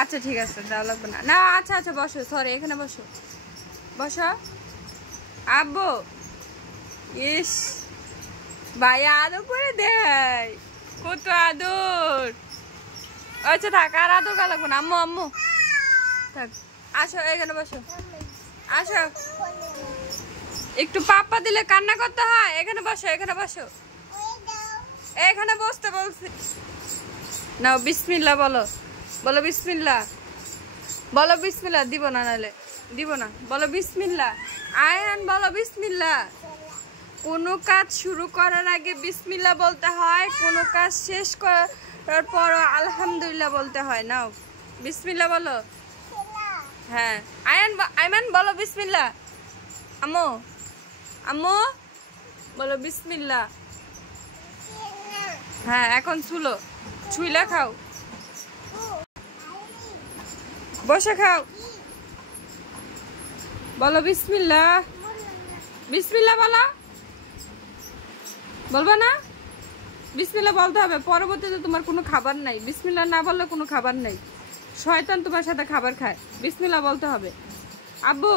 আচ্ছা ঠিক আছে, দেওয়া লাগবে না। না আচ্ছা আচ্ছা বসো, সরি এখানে বসো, বসো। আব্বু ইস ভাইয়া আদর করে দেয়, কত আদর। আচ্ছা থাক, আর আদর করা লাগবে না। আম্মু আম্মু থাক, আসো এখানে বসো, আসো। একটু পাপ্পা দিলে কান্না করতে হয়। এখানে বসো, এখানে বসো, এখানে বসতে বলছি। নাও বিসমিল্লাহ বলো, বলো বিসমিল্লাহ, বলো বিসমিল্লাহ। দিব না, নাহলে দিব না। বলো বিসমিল্লাহ। আয়ান বলো বিসমিল্লাহ। কোনো কাজ শুরু করার আগে বিসমিল্লাহ বলতে হয়, কোনো কাজ শেষ করার পর আলহামদুলিল্লাহ বলতে হয়। নাও বিসমিল্লাহ বলো। হ্যাঁ আয়মান বলো বিসমিল্লাহ। আম্মু আম্মু বলো বিসমিল্লাহ। হ্যাঁ এখন ছুলো, ছুইলা খাও, বসে খাও। বলো বিসমিল্লাহ, বিসমিল্লাহ বলো। বলবা না? বিসমিল্লাহ বলতে হবে, পরবর্তীতে তোমার কোনো খাবার নাই। বিসমিল্লাহ না বললে কোনো খাবার নাই, শয়তান তোমার সাথে খাবার খায়। বিসমিল্লাহ বলতে হবে। আব্বু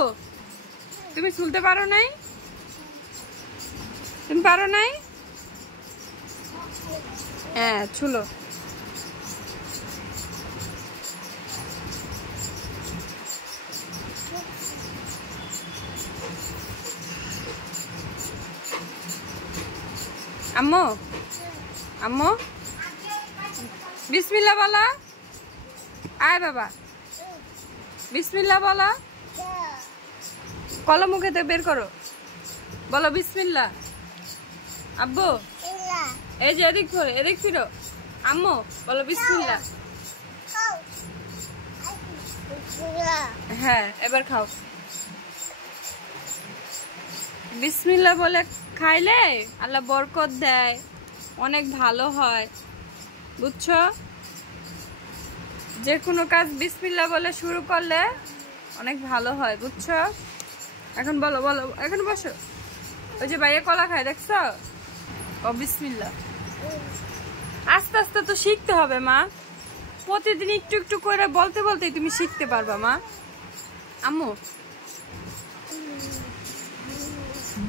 তুমি শুনতে পারো নাই? তুমি পারো নাই? হ্যাঁ ছুলো। আম্মু আম্মু বিসমিল্লাহ বলো। আয় বাবা বিসমিল্লাহ বলো। কলম মুখেতে বের করো, বলো বিসমিল্লাহ। আব্বু এই যে এদিক ফিরো, এদিক ফিরো। আম্মু বলো বিসমিল্লাহ। হ্যাঁ এবার খাও। বিসমিল্লাহ বলে খাইলে আল্লাহ বরকত দেয়, অনেক ভালো হয়, বুঝছো? যে কোনো কাজ বিসমিল্লাহ বলে শুরু করলে অনেক ভালো হয়, বুঝছো? এখন বলো, বলো এখন বসো। ওই যে ভাইয়া কলা খায় দেখছো, ও বিসমিল্লাহ। আস্তে আস্তে তো শিখতে হবে মা, প্রতিদিন একটু একটু করে বলতে বলতেই তুমি শিখতে পারবা মা। আম্মু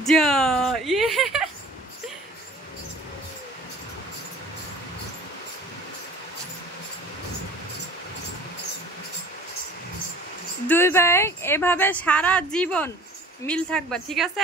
যা দুই ভাই এভাবে সারা জীবন মিল থাকবা, ঠিক আছে?